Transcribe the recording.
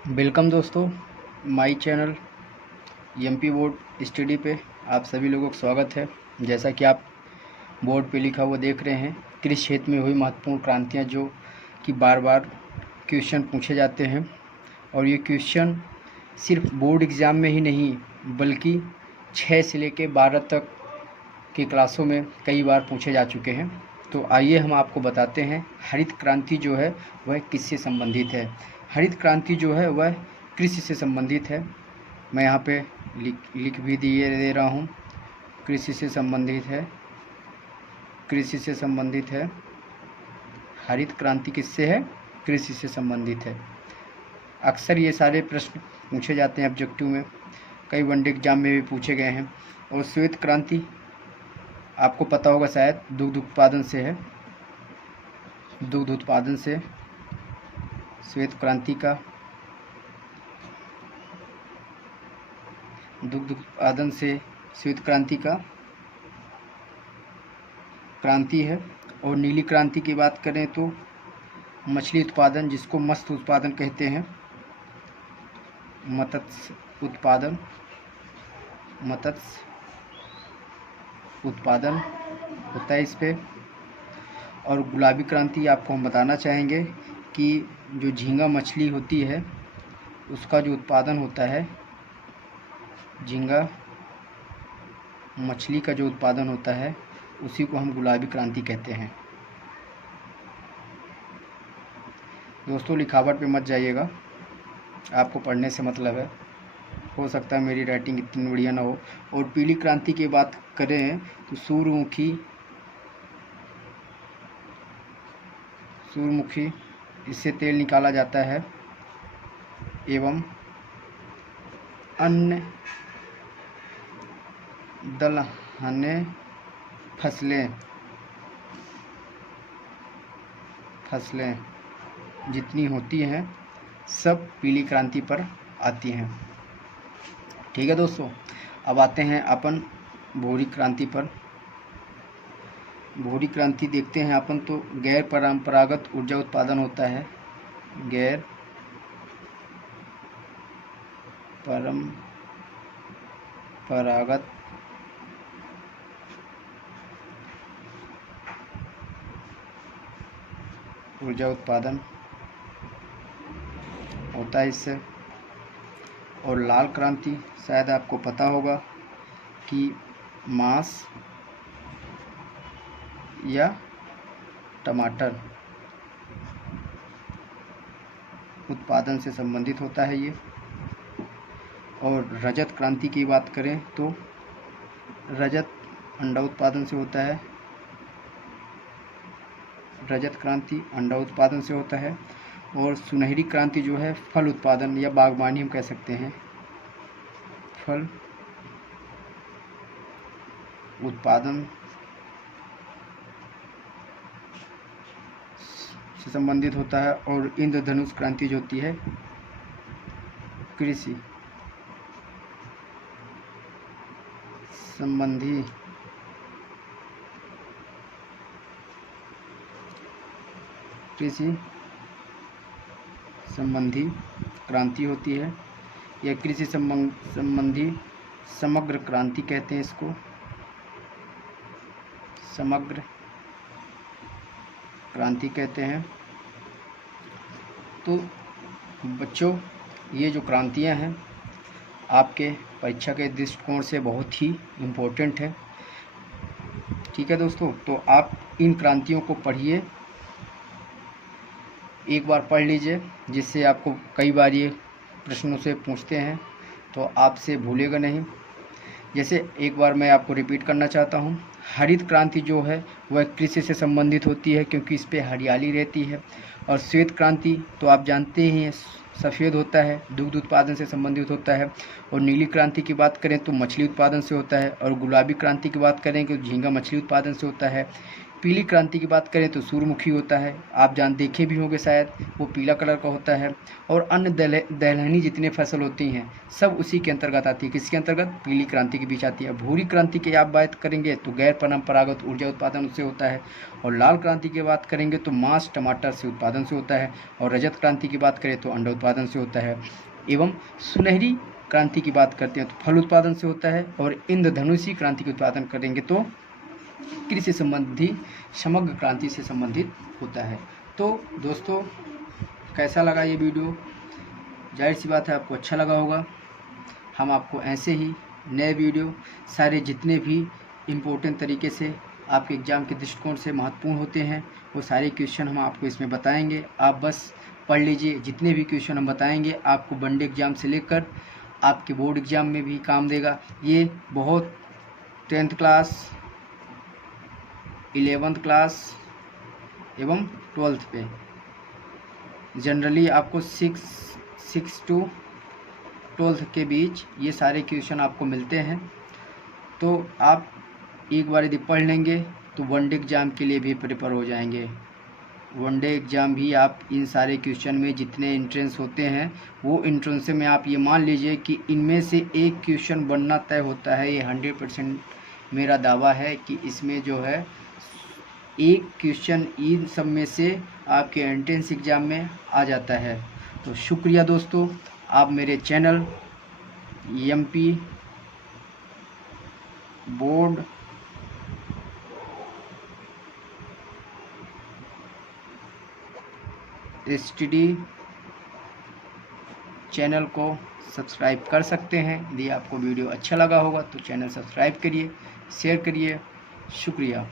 Welcome दोस्तों, my channel MP board study पे आप सभी लोगों का स्वागत है। जैसा कि आप बोर्ड पे लिखा हुआ देख रहे हैं, कृषि क्षेत्र में हुई महत्वपूर्ण क्रांतियां जो कि बार बार क्वेश्चन पूछे जाते हैं और ये क्वेश्चन सिर्फ बोर्ड एग्ज़ाम में ही नहीं बल्कि 6 से लेकर 12 तक की क्लासों में कई बार पूछे जा चुके हैं। तो आइए हम आपको बताते हैं हरित क्रांति जो है वह किससे संबंधित है। हरित क्रांति जो है वह कृषि से संबंधित है। मैं यहाँ पे लिख भी दे रहा हूँ, कृषि से संबंधित है। कृषि से संबंधित है। हरित क्रांति किससे है? कृषि से संबंधित है। अक्सर ये सारे प्रश्न पूछे जाते हैं ऑब्जेक्टिव में, कई वनडे एग्जाम में भी पूछे गए हैं। और श्वेत क्रांति आपको पता होगा शायद, दुग्ध उत्पादन से है। दुग्ध उत्पादन से श्वेत क्रांति का, दुग्ध उत्पादन से श्वेत क्रांति का क्रांति है। और नीली क्रांति की बात करें तो मछली उत्पादन, जिसको मत्स्य उत्पादन कहते हैं, मत्स्य उत्पादन, मत्स्य उत्पादन होता है इस पे। और गुलाबी क्रांति आपको हम बताना चाहेंगे कि जो झींगा मछली होती है उसका जो उत्पादन होता है, झींगा मछली का जो उत्पादन होता है उसी को हम गुलाबी क्रांति कहते हैं। दोस्तों लिखावट पे मत जाइएगा, आपको पढ़ने से मतलब है। हो सकता है मेरी राइटिंग इतनी बढ़िया ना हो। और पीली क्रांति की बात करें तो सूर्यमुखी इससे तेल निकाला जाता है एवं अन्य दलहने फसलें जितनी होती हैं सब पीली क्रांति पर आती हैं। ठीक है दोस्तों, अब आते हैं अपन भूरी क्रांति पर। भूरी क्रांति देखते हैं अपन तो गैर परंपरागत ऊर्जा उत्पादन होता है। गैर परंपरागत ऊर्जा उत्पादन होता है इससे। और लाल क्रांति शायद आपको पता होगा कि मांस या टमाटर उत्पादन से संबंधित होता है ये। और रजत क्रांति की बात करें तो रजत अंडा उत्पादन से होता है। रजत क्रांति अंडा उत्पादन से होता है। और सुनहरी क्रांति जो है फल उत्पादन या बागवानी हम कह सकते हैं, फल उत्पादन से संबंधित होता है। और इंद्रधनुष क्रांति जो होती है कृषि संबंधी क्रांति होती है। यह कृषि संबंधी समग्र क्रांति कहते हैं इसको, समग्र क्रांति कहते हैं। तो बच्चों ये जो क्रांतियां हैं आपके परीक्षा के दृष्टिकोण से बहुत ही इम्पोर्टेंट है। ठीक है दोस्तों, तो आप इन क्रांतियों को पढ़िए, एक बार पढ़ लीजिए, जिससे आपको कई बार ये प्रश्नों से पूछते हैं तो आपसे भूलेगा नहीं। जैसे एक बार मैं आपको रिपीट करना चाहता हूँ, हरित क्रांति जो है वह कृषि से संबंधित होती है क्योंकि इस पे हरियाली रहती है। और श्वेत क्रांति तो आप जानते ही हैं, सफ़ेद होता है, दुग्ध उत्पादन से संबंधित होता है। और नीली क्रांति की बात करें तो मछली उत्पादन से होता है। और गुलाबी क्रांति की बात करें तो झींगा मछली उत्पादन से होता है। पीली क्रांति की बात करें तो सूर्यमुखी होता है, आप देखे भी होंगे शायद, वो पीला कलर का होता है। और अन्य दलहनी जितने फसल होती हैं सब उसी के अंतर्गत आती है। किसके अंतर्गत? पीली क्रांति के बीच आती है। भूरी क्रांति की आप बात करेंगे तो गैर परंपरागत ऊर्जा उत्पादन से होता है। और लाल क्रांति की बात करेंगे तो मांस टमाटर से उत्पादन से होता है। और रजत क्रांति की बात करें तो अंडा उत्पादन से होता है। एवं सुनहरी क्रांति की बात करते हैं तो फल उत्पादन से होता है। और इंद्रधनुषी क्रांति के उत्पादन करेंगे तो कृषि संबंधी समग्र क्रांति से संबंधित होता है। तो दोस्तों, कैसा लगा ये वीडियो? जाहिर सी बात है आपको अच्छा लगा होगा। हम आपको ऐसे ही नए वीडियो सारे जितने भी इम्पोर्टेंट तरीके से आपके एग्ज़ाम के दृष्टिकोण से महत्वपूर्ण होते हैं वो सारे क्वेश्चन हम आपको इसमें बताएंगे। आप बस पढ़ लीजिए। जितने भी क्वेश्चन हम बताएंगे आपको वनडे एग्ज़ाम से लेकर आपके बोर्ड एग्ज़ाम में भी काम देगा। ये बहुत 10th क्लास, 11th क्लास एवं 12th पे जनरली आपको 6 to 12th के बीच ये सारे क्वेश्चन आपको मिलते हैं। तो आप एक बार यदि पढ़ लेंगे तो वनडे एग्ज़ाम के लिए भी प्रिपेयर हो जाएंगे। वनडे एग्ज़ाम भी आप इन सारे क्वेश्चन में जितने एंट्रेंस होते हैं वो एंट्रेंस में आप ये मान लीजिए कि इनमें से एक क्वेश्चन बनना तय होता है। ये 100% मेरा दावा है कि इसमें जो है एक क्वेश्चन इन सब में से आपके एंट्रेंस एग्ज़ाम में आ जाता है। तो शुक्रिया दोस्तों, आप मेरे channel MP board study channel को सब्सक्राइब कर सकते हैं। यदि आपको वीडियो अच्छा लगा होगा तो चैनल सब्सक्राइब करिए, शेयर करिए। शुक्रिया।